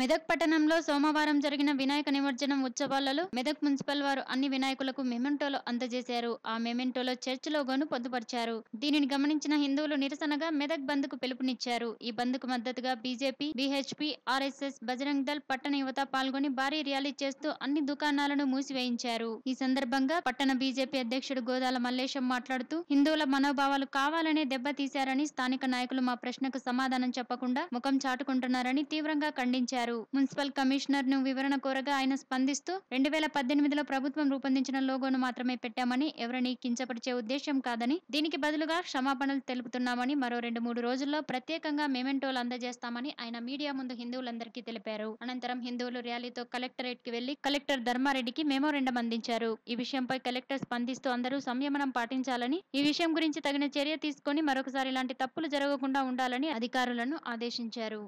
మెదక్ పట్టణంలో సోమవారం జరిగిన వినాయక నిమజ్జనం ఉత్సవాలలో మెదక్ మున్సిపల్ వారు అన్ని వినాయకులకు మెమెంటోలు అందజేశారు. ఆ మెమెంటోలో చర్చ్ లోగోను పొందుపరిచారు. దీనిని గమనించిన హిందువులు నిరసనగా మెదక్ బంద్కు పిలుపునిచ్చారు. ఈ బంద్కు మద్దతుగా BJP BHP RSS Bajrang Dal పట్టణ యువత పాల్గొని భారీ ర్యాలీ చేస్తూ అన్ని దుకాణాలను మూసివేయించారు. ఈ సందర్భంగా పట్టణ బీజేపీ అధ్యక్షుడు గోదాల మల్లేశం మాట్లాడుతూ హిందువుల మనోభావాలు కావాలనే దెబ్బతీశారని స్థానిక నాయకులు మా ప్రశ్నకు సమాధానం చెప్పకుండా ముఖం చాటుకుంటున్నారని తీవ్రంగా ఖండించారు. మున్సిపల్ కమిషనర్ను వివరణ కోరగా ఆయన స్పందిస్తూ రెండు వేల పద్దెనిమిదిలో ప్రభుత్వం రూపొందించిన లోగోను మాత్రమే పెట్టామని ఎవరిని కించపరిచే ఉద్దేశం కాదని దీనికి బదులుగా క్షమాపణలు తెలుపుతున్నామని మరో రెండు మూడు రోజుల్లో ప్రత్యేకంగా మెమెంటోలు అందజేస్తామని ఆయన మీడియా ముందు హిందువులందరికీ తెలిపారు. అనంతరం హిందువులు ర్యాలీతో కలెక్టరేట్కి వెళ్ళి కలెక్టర్ ధర్మారెడ్డికి మెమోరెండం అందించారు. ఈ విషయంపై కలెక్టర్ స్పందిస్తూ అందరూ సంయమనం పాటించాలని ఈ విషయం గురించి తగిన చర్య తీసుకొని మరొకసారి ఇలాంటి తప్పులు జరగకుండా ఉండాలని అధికారులను ఆదేశించారు.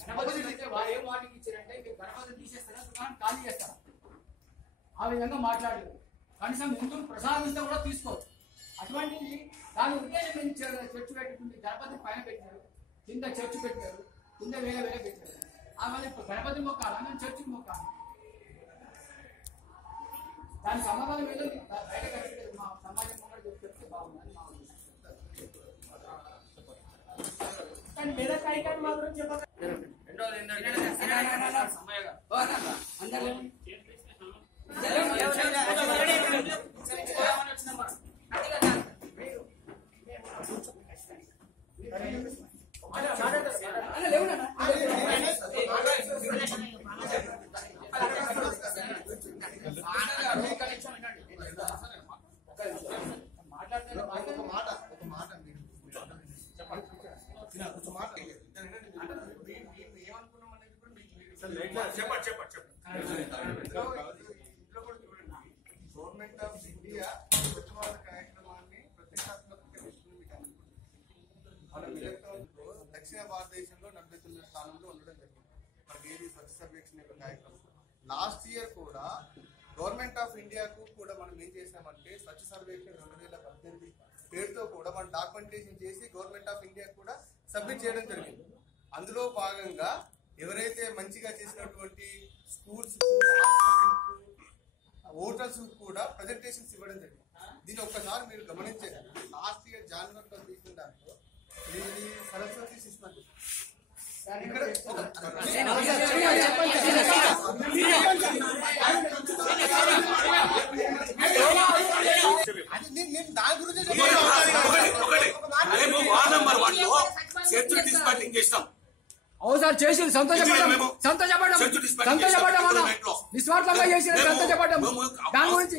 గణపతిని అయితే వారు ఏం వాటికి ఇచ్చారంటే మీరు గణపతిని తీసేస్తారా? దుకాణం ఖాళీ చేస్తారా? ఆ విధంగా మాట్లాడలేదు కనీసం హిందువులు ప్రసాదిస్తే కూడా తీసుకోవచ్చు అటువంటిది దాని ఉద్దేశం ఏం చర్చ్ పెట్టుకుంది గణపతి పైన పెట్టారు కింద చర్చ్ పెట్టారు. కింద వేరే వేరే పెట్టారు. ఆ గణపతి మొక్కాలి? మేము చర్చికి మొక్కాలి? దాని సమాధానం ఏదో బయట కట్టి మా సమాజం కూడా చెప్తే బాగుందని మా ఉద్దేశం. కానీ మెదక్ ఐకాన్ మాత్రం చెప్పక రెండోది ఏంటంటే స్థానంలో ఉండడం జరిగింది. మన డైలీ స్వచ్ఛ సర్వేక్షణ యొక్క కార్యక్రమం. లాస్ట్ ఇయర్ కూడా గవర్నమెంట్ ఆఫ్ ఇండియాకు కూడా మనం ఏం చేసామంటే స్వచ్ఛ సర్వేక్షణ రెండు వేల పద్దెనిమిది పేరుతో కూడా మనం డాక్యుమెంటేషన్ చేసి గవర్నమెంట్ ఆఫ్ ఇండియాకు కూడా సబ్మిట్ చేయడం జరిగింది. అందులో భాగంగా ఎవరైతే మంచిగా చేసినటువంటి స్కూల్స్ హోటల్స్ కూడా ప్రజెంటేషన్స్ ఇవ్వడం జరిగింది. దీన్ని ఒక్కసారి మీరు గమనించారు లాస్ట్ ఇయర్ జాన్వరిలో తీసుకున్న దాంట్లో ఇది సరస్వతి శిశు నేను- నేను దాని గురించి ఒకటి ఒకటి మేము వార్డ్ నెంబర్ వన్లో చర్చ్ డిస్పాటింగ్ చేస్తాం చేసి సంతోషపడ్డాం. సంతోషపడ్డాం సంతోషపడ్డాం అన్న. నిస్వార్థంగా చేసిన సంతోషపడ్డాం దాని గురించి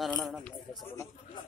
మీకు నా నా నా